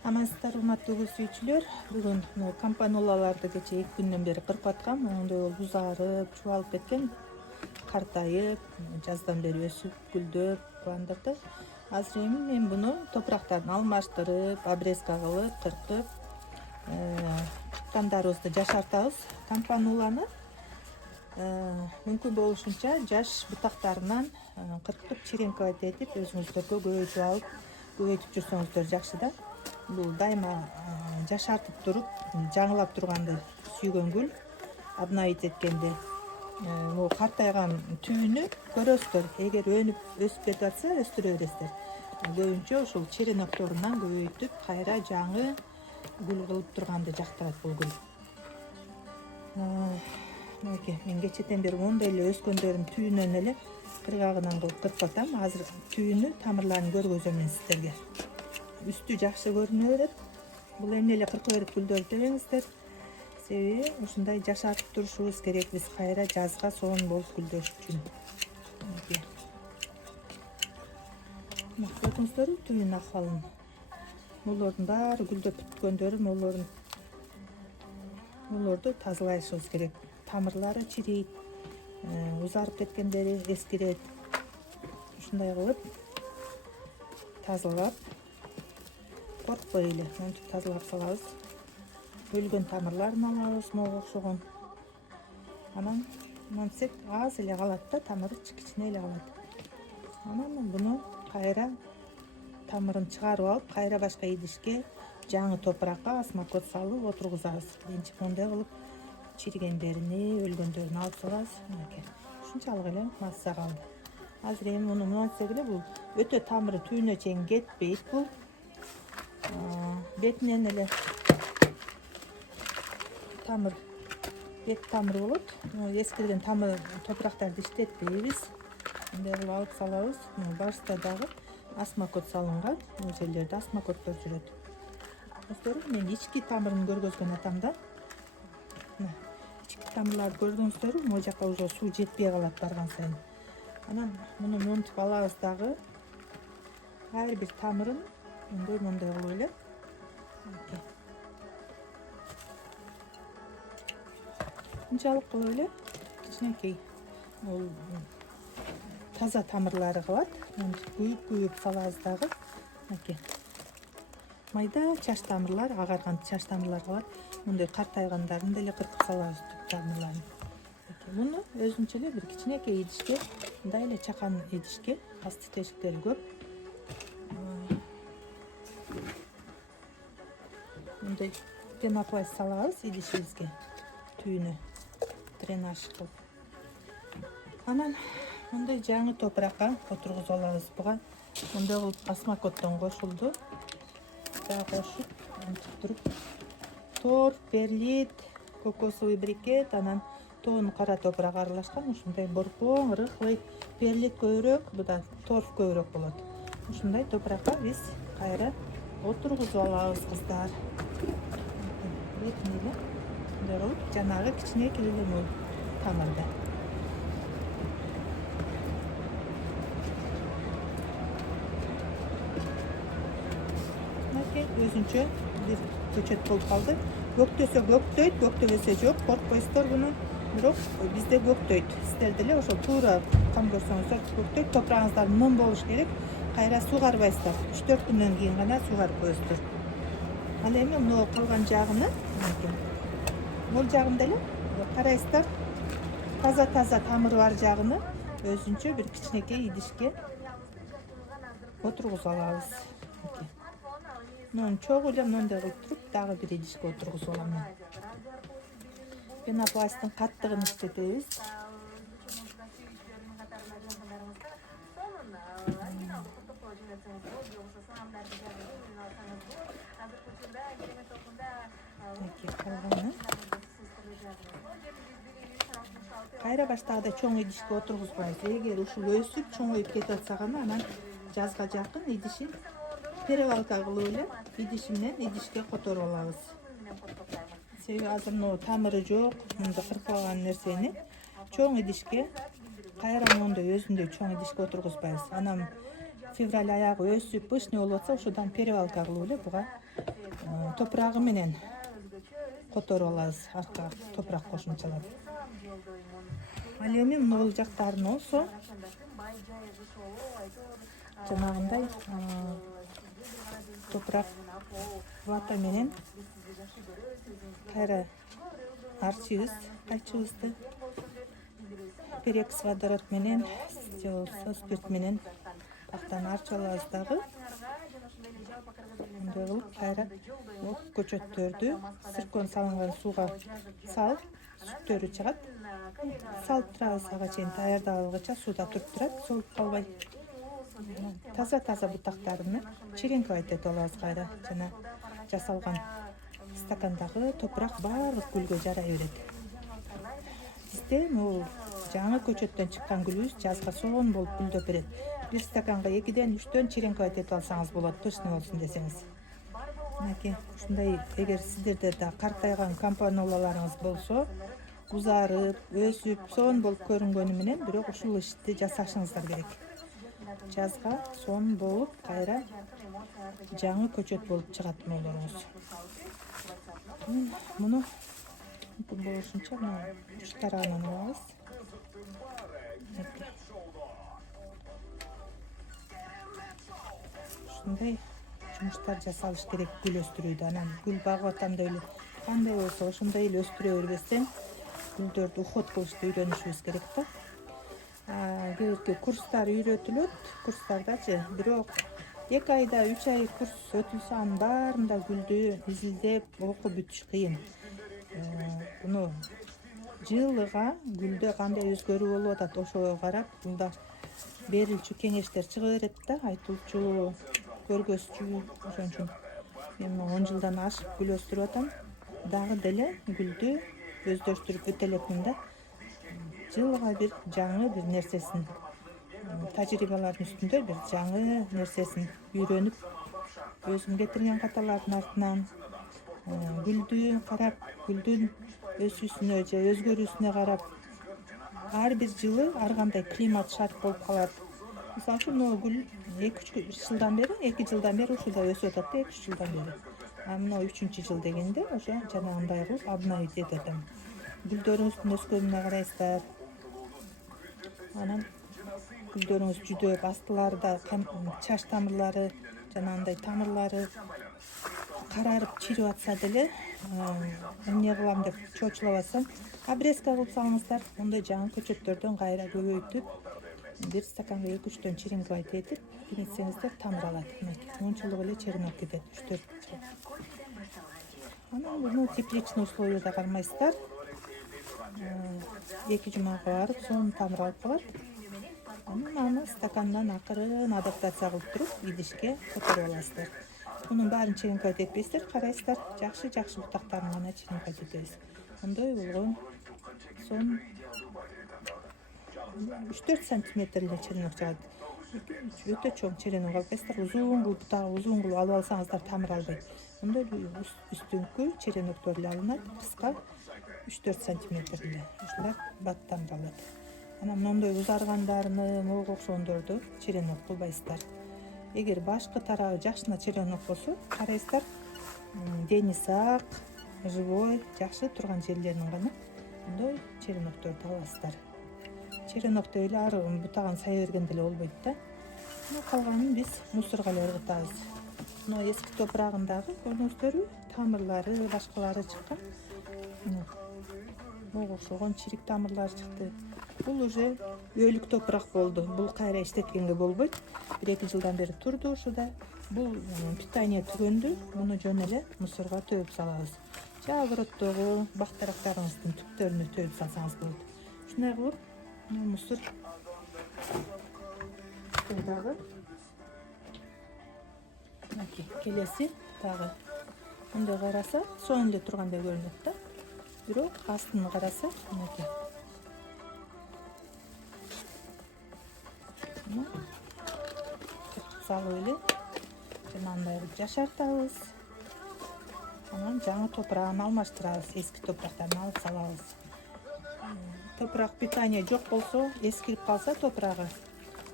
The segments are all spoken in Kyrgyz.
Амансыздар урматтуу көз сүйүүчүлөр. Бүгүн кампанулаларды кече 2 күндөн бери кырып аткам. Ондой узарып, чубалып кеткен, картайып, жаздан бери өсүп, гүлдөп, кубандырды. Азыр эми мен буну топурактарын алмаштырып, обрезка кылып, кыркып, чыккандарыбызды жашартабыз. Кампануланы мүмкүн болушунча жаш бутактарынан кыркып, черенковать этип, өзүңүздөргө көбөйтүп алып, көбөйтүп жүрсөңүздөр жакшы да. Бул дайыма жашартып туруп, жаңылап турганды сүйгөн гүл, обновить эткенде. Бул картайган түйүнү көрөсүздөр. Эгер өнүп өсүп кетип атса, өстүрө бересиздер. Көбүнчө ушул черенокторунан көбөйтүп, кайра жаңы гүл кылып турганды жактырат бул гүл. Мен кечеден бери мондой эле өскөндөрүн түйүнөн эле кыргагынан кылып кырып атам. Азыр түйүнү, тамырларын көргөзөм мен сиздерге. Үстү жакшы көрүнө берет. Бул эмне эле кыркы берип гүлдөрдү дебеңиздер. Себеби ушундай жашартып турушубуз керек биз кайра жазга сонун болуп гүлдөш үчүн. Көрдүңүздөрбү түйүн акыбалын? Булардын баары гүлдөп бүткөндөрү, буларды тазалашыбыз керек. Тамырлары чирейт, узарып кеткендери эскирет. Ушундай кылып тазалап, коркпой эле монтип тазалап салабыз. Өлгөн тамырларын алабыз, могу окшогон. Анан монтсек аз эле калат да, тамыры кичине эле калат. Анан буну кайра тамырын чыгарып алып, кайра башка идишке, жаңы топуракка осмокот салып отургузабыз. Энчип мондай кылып чиригендерини, өлгөндөрүн алып салабыз. Ушунчалык эле масса калды. Азыр эми муну монтсек эле бул өтө тамыры түйүнө чейин кетпейт бул. Бетинен эле бет тамыры болот. Эскирген тамыр топурактарды иштетпейбиз. Мындай кылып алып салабыз. Башта дагы осмокот салынган. Бул жерлерде осмокоттор жүрөт. Көрдүңүздөрбү? Мен ички тамырын көргөзгөн атам да. Ички тамырларды көрдүңүздөрбү? Могу жака уже суу жетпей калат барган сайын. Анан муну монтип алабыз дагы. Ар бир тамырын мондай кылып эле. Мынчалык кылып эле кичинекей таза тамырлары калат. Күйүп салабыз дагы. Майда чаш тамырлар, агарган чаш тамырлар калат. Мындай картайгандарын деле кыркып салабыз тамырларын. Муну өзүнчө эле бир кичинекей идишке, мындай эле чакан идишке, асты тешиктери көп. Мындай пенопласт салабыз идишибизге, түйүнө дренаж кылып. Анан мындай жаңы топуракка отургузуп алабыз. Буга мындай кылып осмокоттон кошулду. Дагы кошуп, антип туруп, торф, перлит, кокосовый брикет, анан тоон кара топурак аралашкан. Ушундай борпоң, рыхлый, перлит көбүрөөк, буда торф көбүрөөк болот. Ушундай топуракка биз кайра отургузуп алабыз, кыздар. Бетине эле мындай кылып, жанагы кичинекей эле тамырда. Өзүнчө бир көчөт болуп калды. Көктөсө көктөйт, көктөбөсө жок. Коркпойсуздар буну. Бирок бизде көктөйт. Сиздер деле ошо туура кам көрсөңүздөр көктөйт. Топурагыңыздар мын болуш керек. Кайра сугарбайсыздар. 3-4 күндөн кийин гана сугарып коесуздар. Ал эми мына калган жагыны, бул жагын деле карайсыздар. Таза тамыры бар жагыны өзүнчө бир кичинекей идишке отургузуп алабыз. Мынаны чогуу эле мындай кылып туруп, дагы бир идишке отургузуп алам мен. Пенопласттын каттыгын иштетебиз. Кайра баштагыдай чоң идишке отургузбайбыз. Эгер ушул өсүп, чоңоюп кетип атса гана, анан жазга жакын идишин перевалка кылып эле идиши менен идишке которуп алабыз. Себеби азыр мына тамыры жок, мындай кыркылган нерсени чоң идишке, кайра мондой өзүндөй чоң идишке отургузбайбыз. Анан февраль аягы өсүп бышный болуп атса ошодан перевалка кылып эле буга топурагы менен которуп алабыз. Аркага топурак кошумчалап. Ал эми могул жактарын болсо жанагындай топурак вата менен кайра арчыбыз, кайчыбызды перекс водород менен же болбосо спирт менен тактан арчып алабыз дагы. Мындай кылып кайра көчөттөрдү циркон салынган сууга салып, сүттөрү чыгат. Салып турабыз ага чейин даярдалгыча сууда туруп турат, солуп калбай. Таза бутактарыны черенковать этип алабыз кайра. Жана жасалган стакандагы топурак баардык гүлгө жарай берет. Бизде могул жаңы көчөттөн чыккан гүлүбүз жазга сонун болуп гүлдөп берет. Бир стаканга 2-ден 3-төн черенковать этип алсаңыз болот, пышный болсун десеңиз. Мынакей ушундай эгер сиздерде да картайган кампанолаларыңыз болсо, узарып, өсүп, сонун болуп көрүнгөнү менен бирок ушул ишти жасашыңыздар керек. Жазга сонун болуп, кайра жаңы көчөт болуп чыгат молоруңуз. Муну болушунча уч тарабынан алабыз. Ушундай жумуштар жасалыш керек гүл өстүрүүдө. Анан гүл багып атам деп эле кандай болсо ошондой эле өстүрө бербестен гүлдөрдү уход кылышты үйрөнүшүбүз керек да. Кээбирки курстар үйрөтүлөт, курстардачы, бирок 2 айда 3 ай курс өтүлсө анын баарында гүлдү изилдеп окуп бүтүш кыйын. Буну жылыга гүлдө кандай өзгөрүү болуп атат ошого карап мында берилчү кеңештер чыга берет да, айтылчу, көргөзчү. Ошон үчүн мен 10 жылдан ашык гүл өстүрүп атам. Дагы деле гүлдү өздөштүрүп өтө элекмин да. Жылга бир жаңы бир нерсесин, тажрыйбалардын үстүндө бир жаңы нерсесин үйрөнүп, өзүм кетирген каталардын артынан гүлдү карап, гүлдүн өсүүсүнө же өзгөрүүсүнө карап, ар бир жылы ар кандай климат шарт болуп калат. Мисалы үчүн могу гүл 2-3 жылдан бери, 2 жылдан бери ушундай өсүп атат да, 2-3 жылдан бери. Мына 3-чү жыл дегенде ошо жанагындай кылып обновить этип атам. Гүлдөрүңүздүн өскөнүнө карайсыздар. Анан гүлдөрүңүз жүдөп, астыларда чач тамырлары, жанагындай тамырлары карарып чирип атса деле, эмне кылам деп чочулап атсам, обрезка кылып салыңыздар. Ондай жаңы көчөттөрдөн кайра көбөйтүп, бир стаканга 2-3төн черенковать этип, эметсеңиздер тамыр алат. Мончулук эле черенок кетет, 3-4 жыл. Анан буну тепличный условияда кармайсыздар. 2 жумага барып, сонун тамыр алып калат. Анан аны стакандан акырын адаптация кылып туруп, идишке которуп аласыздар. Мунун баарын черенковать этпейсиздер, карайсыздар, жакшы бутактарын гана черенковать этебиз. Ондой болгон сон 3-4 сантиметр эле черенок чыгат. Өтө чоң черенок албайсыздар, узун кылып бутагы узун кылып алып алсаңыздар тамыр албайт. Ондой үстүңкү череноктор эле алынат, кыска 3-4 сантиметр эле. Ушулар бат тамыр алат. Анан мондой узаргандарыны, мого окшогондорду черенок кылбайсыздар. Эгер башкы тарабы жакшына черенок болсо, карайсыздар, дениси ак, живой, жакшы турган жерлерин гана мондой черенокторду аласыздар. Черенок деп эле ары бутагын сая берген деле болбойт да. Калганын биз мусорго эле ыргытабыз. Мына эски топурагындагы көрдүңүздөрбү, тамырлары, башкалары чыккан. Мого окшогон чирик тамырлар чыкты. Бул уже өлүк топурак болду. Бул кайра иштеткенге болбойт. 1-2 жылдан бери турду ушуда. Бул питание түгөндү. Муну жөн эле мусорго төгүп салабыз. Же огороддогу бак-дарактарыңыздын түптөрүнө төгүп салсаңыз болот. Ушундай кылып, мусор дагы. Келеси дагы мындай караса, сонун эле тургандай көрүнөт да. Бирок астын караса, мынакей. Салып эле жанагындай жашартабыз. Анан жаңы топурагын алмаштырабыз, эски топурактарын алып салабыз. Топурак питание жок болсо, эскирип калса топурагы,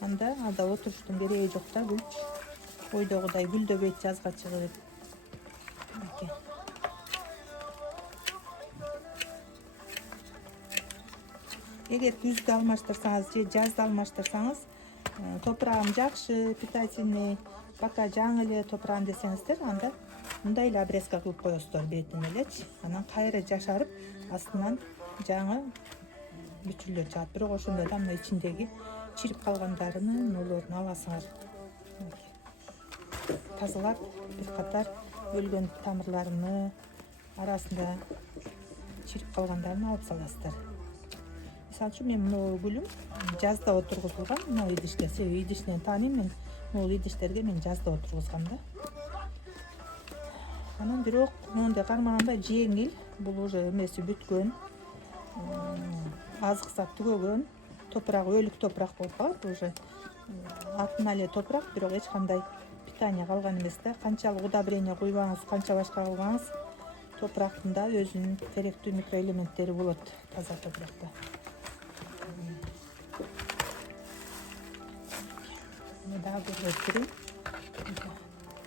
Анда ада отуруштун кереги жок да, гүлч. Ойдогудай гүлдөбөйт жазга чыгып. Эгер күздө алмаштырсаңыз же жазда алмаштырсаңыз, топурагым жакшы, питательный, пока жаңы эле топурагым десеңиздер, анда мындай эле обрезка кылып коесуздар бетин элечи. Анан кайра жашарып, астынан жаңы бүчүлдөр чыгат. Бирок ошондо да мына ичиндеги чирип калгандарынын олорун аласыңар. Тазалап, бир катар өлгөн тамырларыны, арасында чирип калгандарын алып саласыздар. Мисалы үчүн мен мына гүлүм жазда отургузулган, мына идишке, себеби идишинен тааныйм мен, могул идиштерге мен жазда отургузгам да. Анан бирок моундай кармаганда жеңил, бул уже эмеси бүткөн, азык зат түгөгөн, топурак өлүк топурак болуп калат, уже атына эле топурак, бирок эч кандай питание калган эмес да. Канчалык удобрение куйбаңыз, канча башка кылбаңыз, топурактын да өзүнүн керектүү микроэлементтери болот таза топуракта. Дагы көрсөтүрүм.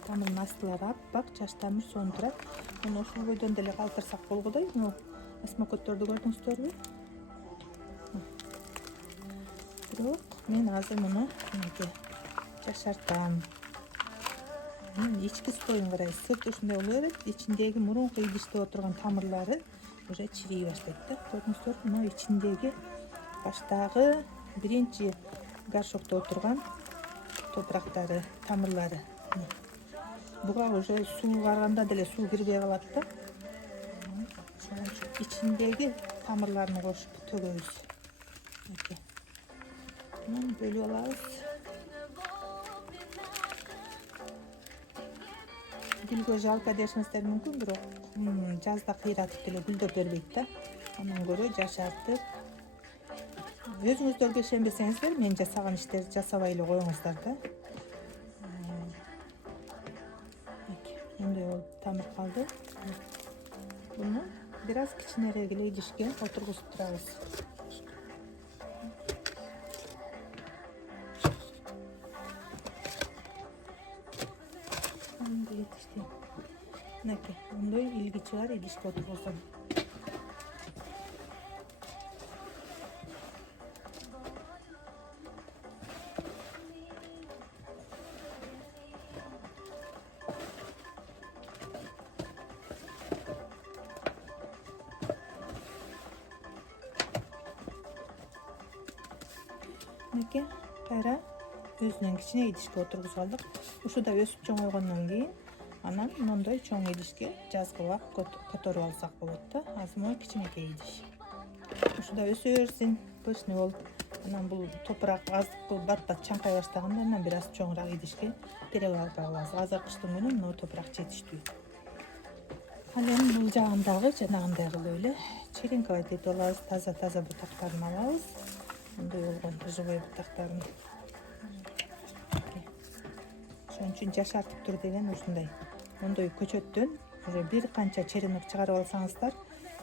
Тамырдын астылары аппак, жаш тамыр сонун турат. Муну ушул бойдон деле калтырсак болгудой. Осмокотторду көрдүңүздөрбү? Бирок мен азыр муну жашартам. Ички слоюн карайсыз, сырты ушундай боло берет. Ичиндеги мурунку идиште отурган тамырлары уже чирей баштайт да. Көрдүңүздөрбү? Мына ичиндеги баштагы биринчи горшокто отурган топурактары, тамырлары. Буга уже суу карганда деле суу кирбей калат да. Ошон үчүн ичиндеги тамырларын кошуп төгөбүз. Муну бөлүп алабыз. Гүлгө жалко дешиңиздер мүмкүн, бирок жазда кыйратып деле гүлдөп бербейт да. Андан көрө жашартып, өзүңүздөргө ишенбесеңиздер, мен жасаган иштерди жасабай эле коюңуздар да. Мындай болуп тамыр калды. Буну бир аз кичинерээк эле идишке отургузуп турабыз. Мындай илгичи бар идишке отургузам. Кайра өзүнүн кичине идишке отургузуп алдык. Ушуда өсүп чоңойгондон кийин анан мондой чоң идишке жазгы убак которуп алсак болот да. Азыр могу кичинекей идиш. Ушуда өсө берсин, пышный болуп. Анан бул топурак азык бат-бат чаңкай баштаганда анан бир аз чоңураак идишке переговорка кылабыз. Азыр кыштын күнү мына топурак жетиштүү. Ал эми бул жагын дагы жанагындай кылып эле черенковать этип алабыз. Таза бутактарын алабыз. Мындай болгон живой бутактарын. Ошон үчүн жашартып тур деген ушундай. Мондой көчөттөн уже бир канча черенок чыгарып алсаңыздар,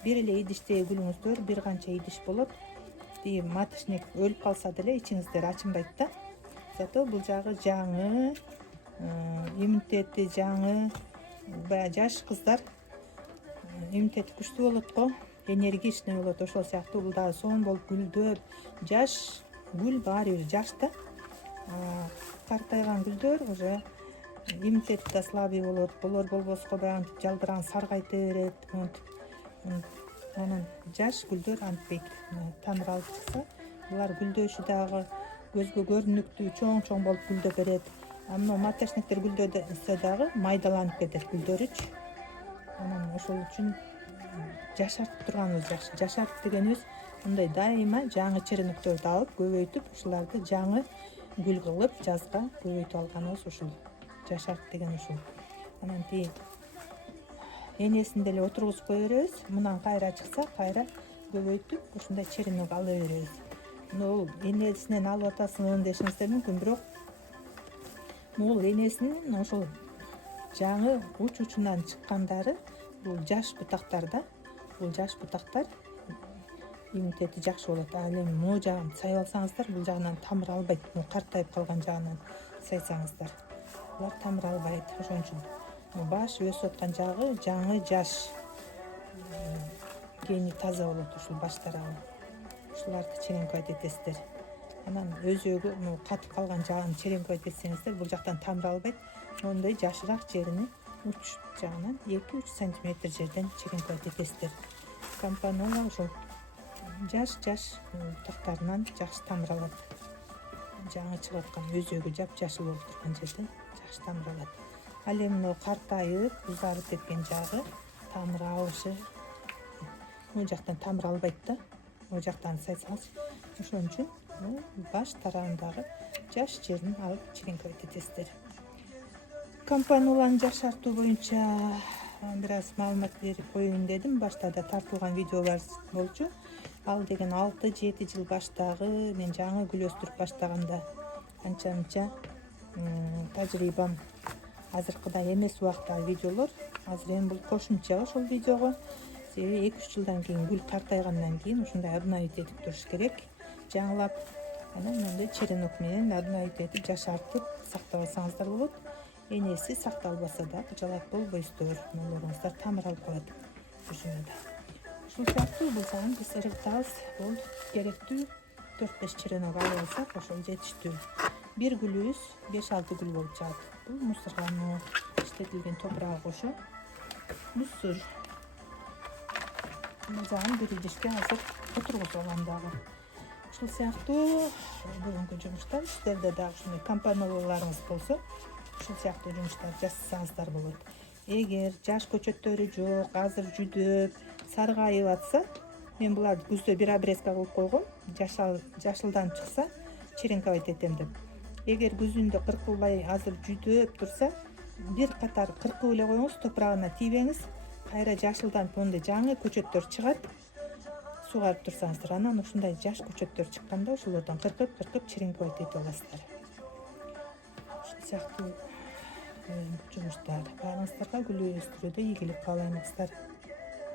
бир эле идиштеги гүлүңүздөр бир канча идиш болот. Тиги маточник өлүп калса деле ичиңиздер ачынбайт да. Зато бул жагы жаңы, иммунитети жаңы, баягы жаш кыздар иммунитети күчтүү болот го, энергичный болот. Ошол сыяктуу бул дагы сонун болуп гүлдөп, жаш гүл баары бир жаш да. Картайган гүлдөр уже иммунитети да слабый болот. Болор болбоско баягы жалбырагын саргайта берет. Анан жаш гүлдөр антпейт. Тамыр алып чыкса, булар гүлдөшү дагы көзгө көрүнүктүү, чоң болуп гүлдөп берет. Мына маточниктер гүлдөсө дагы майдаланып кетет гүлдөрүчү. Анан ошол үчүн жашартып турганыбыз жакшы. Жашартып дегенибиз мындай дайыма жаңы черенокторду алып, көбөйтүп, ушуларды жаңы гүл кылып, жазга көбөйтүп алганыбыз ушул. Жашартып деген ушул. Анан тиги энесин деле отургузуп кое беребиз. Мындан кайра чыкса, кайра көбөйтүп, ушундай черенок ала беребиз. Бул энесинен алып атасың дешиңиздер мүмкүн, бирок бул энесинин ошол жаңы уч-учунан чыккандары бул жаш бутактар да. Бул жаш бутактар иммунитети жакшы болот. Ал эми могу жагын сай алсаңыздар, бул жагынан тамыр албайт. Картайып калган жагынан сайсаңыздар, булар тамыр албайт. Ошон үчүн баш өсүп аткан жагы жаңы жаш кийини таза болот. Ушул баш тарабы ушуларды черенковать этесиздер. Анан өзөгү катып калган жагын черенковать этсеңиздер, бул жактан тамыр албайт. Моундай жашыраак жерини уч жагынан 2-3 см жерден черенковать этесиздер. Кампанола ошол жаш тактарынан жакшы тамыр алат. Жаңы чыгып аткан өзөгү жапжашыл болуп турган жерден жакшы тамыр алат. Ал эми мына картайып, узарып кеткен жагы тамыр алышы могу жактан тамыр албайт да. Могу жактан сайсаңыз, ошон үчүн баш тарабындагы жаш жерин алып черенковать этесиздер. Кампануланын жашартуу боюнча бир аз маалымат берип коеюн дедим. Башта да тартылган видеолор болчу. Ал деген 6-7 жыл баштагы мен жаңы гүл өстүрүп баштаганда анча тажрыйбам азыркыдай эмес убактагы видеолор. Азыр эми бул кошумча ошол видеого. Себеби 2-3 жылдан кийин гүл картайгандан кийин ушундай обновить этип туруш керек. Жаңылап анан мындай черенок менен обновить этип жашартып сактап алсаңыздар болот. Энеси сакталбаса да жалап болбойсуздар. Ноолоруңуздар тамыр алып калат. Ушунда. Ушул сыяктуу бул жагын биз ыргытабыз. Бул керектүү 4-5 черенок алып алсак, ошол жетиштүү. Бир гүлүбүз 5-6 гүл болуп чыгат. Бул мусоргануу иштетилген топурага кошо мусор. Бул жагын бир идишке азыр отургузуп алам дагы. Ушул сыяктуу бүгүнкү жумуштар. Сиздерде дагы ушундай кампанолаларыңыз болсо, ушул сыяктуу жумуштар жасасаңыздар болот. Эгер жаш көчөттөрү жок, азыр жүдөп, саргайып атса, мен буларды күздө бир обрезка кылып койгом. Жашылдан чыкса, черенковать этем деп. Эгер күзүндө кыркылбай азыр жүдөп турса, бир катар кыркып эле коюңуз, топурагына тийбеңиз. Кайра жашылдан мондай жаңы көчөттөр чыгат. Сугарып турсаңыздар, анан ушундай жаш көчөттөр чыкканда ошолордон кыркып черенковать этип аласыздар. Ушул сыяктуу жумуштар баарыңыздарга гүл өстүрүүдө ийгилик каалаймын.